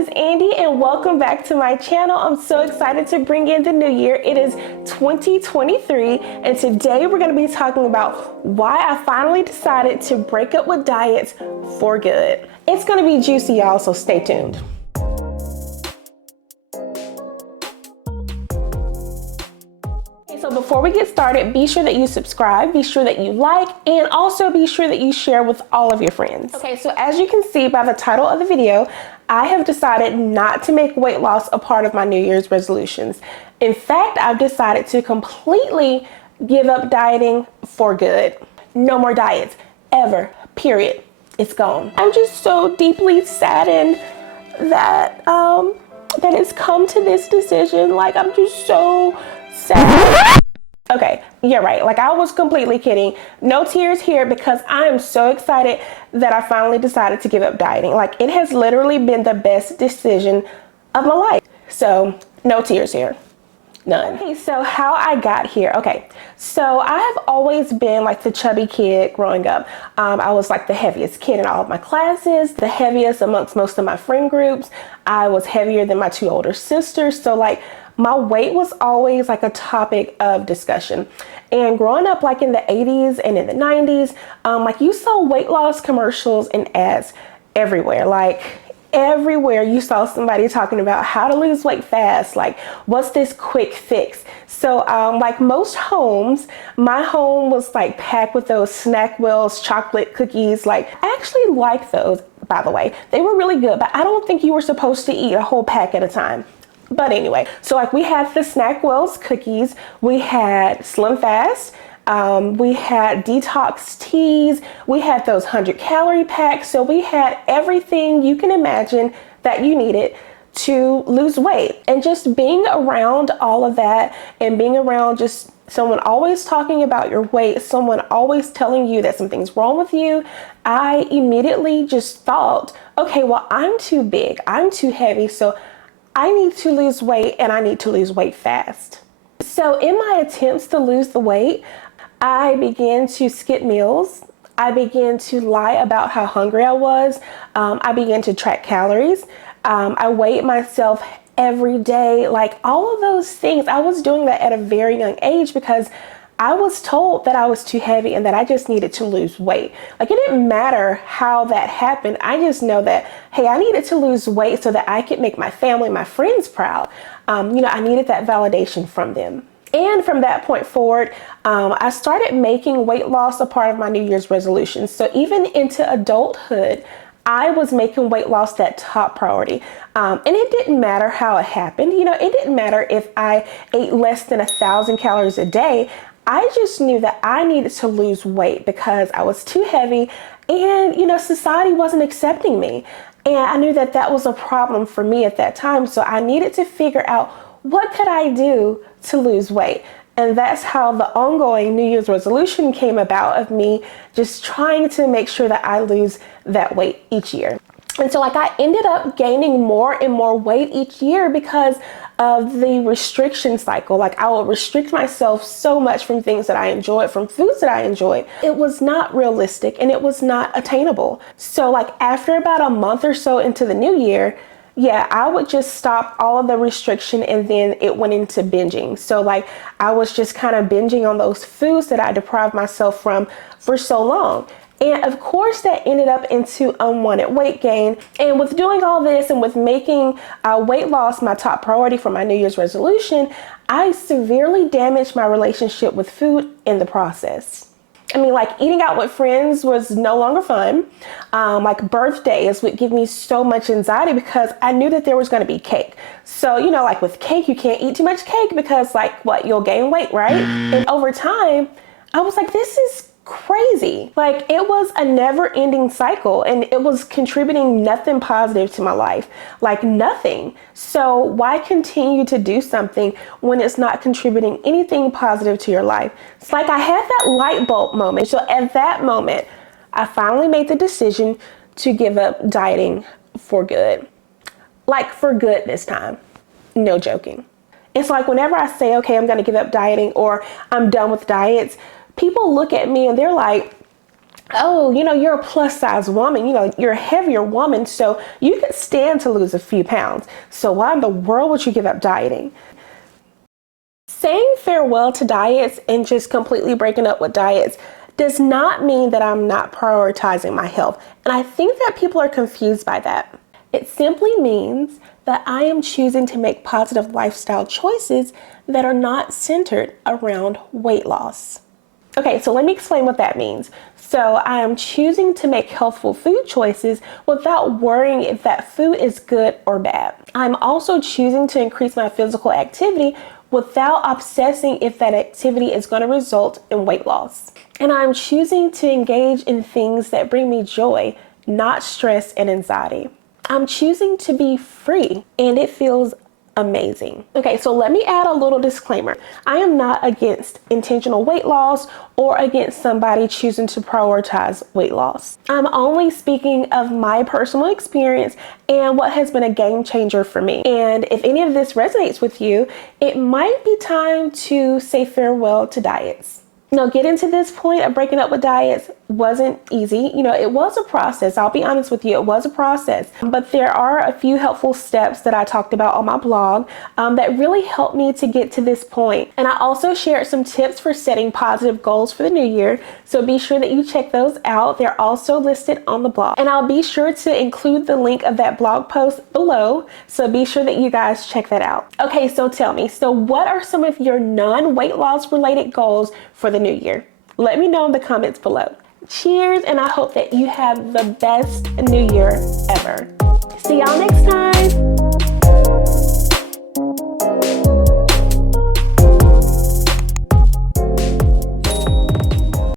is Andy and welcome back to my channel. I'm so excited to bring in the new year. It is 2023 and today we're going to be talking about why I finally decided to break up with diets for good. It's going to be juicy, y'all, so stay tuned. So before we get started, be sure that you subscribe, be sure that you like, and also be sure that you share with all of your friends. Okay, so as you can see by the title of the video, I have decided not to make weight loss a part of my New Year's resolutions. In fact, I've decided to completely give up dieting for good. No more diets, ever, period. It's gone. I'm just so deeply saddened that, that it's come to this decision. Like, I'm just so sad. Okay, you're right. Like, I was completely kidding. No tears here because I am so excited that I finally decided to give up dieting. Like, it has literally been the best decision of my life. So no tears here. None. Okay, so how I got here. Okay, so I have always been like the chubby kid growing up. I was like the heaviest kid in all of my classes, the heaviest amongst most of my friend groups. I was heavier than my two older sisters. So like, my weight was always like a topic of discussion. And growing up like in the 80s and in the 90s, like you saw weight loss commercials and ads everywhere. Like everywhere you saw somebody talking about how to lose weight fast, like what's this quick fix. So like most homes, my home was like packed with those SnackWells chocolate cookies. Like I actually like those, by the way. They were really good, but I don't think you were supposed to eat a whole pack at a time. But anyway, so like we had the SnackWells cookies, we had Slim Fast, we had detox teas, we had those 100-calorie packs. So we had everything you can imagine that you needed to lose weight. And just being around all of that and being around just someone always talking about your weight, someone always telling you that something's wrong with you, I immediately just thought, okay, well, I'm too big, I'm too heavy, so I need to lose weight and I need to lose weight fast. So in my attempts to lose the weight, I began to skip meals. I began to lie about how hungry I was. I began to track calories. I weighed myself every day. Like all of those things, I was doing that at a very young age because I was told that I was too heavy and that I just needed to lose weight. Like it didn't matter how that happened. I just know that, hey, I needed to lose weight so that I could make my family, my friends proud. I needed that validation from them. And from that point forward, I started making weight loss a part of my New Year's resolutions. So even into adulthood, I was making weight loss that top priority. And it didn't matter how it happened. It didn't matter if I ate less than 1,000 calories a day. I just knew that I needed to lose weight because I was too heavy and, society wasn't accepting me. And I knew that that was a problem for me at that time. So I needed to figure out what could I do to lose weight. And that's how the ongoing New Year's resolution came about of me just trying to make sure that I lose that weight each year. And so like I ended up gaining more and more weight each year because of the restriction cycle. Like I would restrict myself so much from things that I enjoyed, from foods that I enjoyed. It was not realistic and it was not attainable. So like after about a month or so into the new year, yeah, I would just stop all of the restriction and then it went into binging. So like I was just kind of binging on those foods that I deprived myself from for so long. And of course that ended up into unwanted weight gain. And with doing all this and with making weight loss my top priority for my New Year's resolution, I severely damaged my relationship with food in the process. I mean, like eating out with friends was no longer fun. Like birthdays would give me so much anxiety because I knew that there was going to be cake. So, like with cake, you can't eat too much cake because like what, you'll gain weight, right? And over time, I was like, this is crazy. Like it was a never ending cycle and it was contributing nothing positive to my life, like nothing. So why continue to do something when it's not contributing anything positive to your life? It's like I had that light bulb moment. So at that moment, I finally made the decision to give up dieting for good. Like for good this time. No joking. It's like whenever I say, okay, I'm going to give up dieting or I'm done with diets, people look at me and they're like, oh, you're a plus size woman, you're a heavier woman, so you could stand to lose a few pounds. So why in the world would you give up dieting? Saying farewell to diets and just completely breaking up with diets does not mean that I'm not prioritizing my health. And I think that people are confused by that. It simply means that I am choosing to make positive lifestyle choices that are not centered around weight loss. Okay, so let me explain what that means. So I am choosing to make healthful food choices without worrying if that food is good or bad. I'm also choosing to increase my physical activity without obsessing if that activity is going to result in weight loss. And I'm choosing to engage in things that bring me joy, not stress and anxiety. I'm choosing to be free, and it feels amazing. Okay, so let me add a little disclaimer. I am not against intentional weight loss or against somebody choosing to prioritize weight loss. I'm only speaking of my personal experience and what has been a game changer for me. And if any of this resonates with you, it might be time to say farewell to diets. Getting to this point of breaking up with diets wasn't easy. It was a process. I'll be honest with you, it was a process. But there are a few helpful steps that I talked about on my blog that really helped me to get to this point. And I also shared some tips for setting positive goals for the new year. So be sure that you check those out. They're also listed on the blog. And I'll be sure to include the link of that blog post below. So be sure that you guys check that out. Okay, so tell me, so what are some of your non-weight loss related goals for the new year? Let me know in the comments below. Cheers, and I hope that you have the best new year ever. See y'all next time.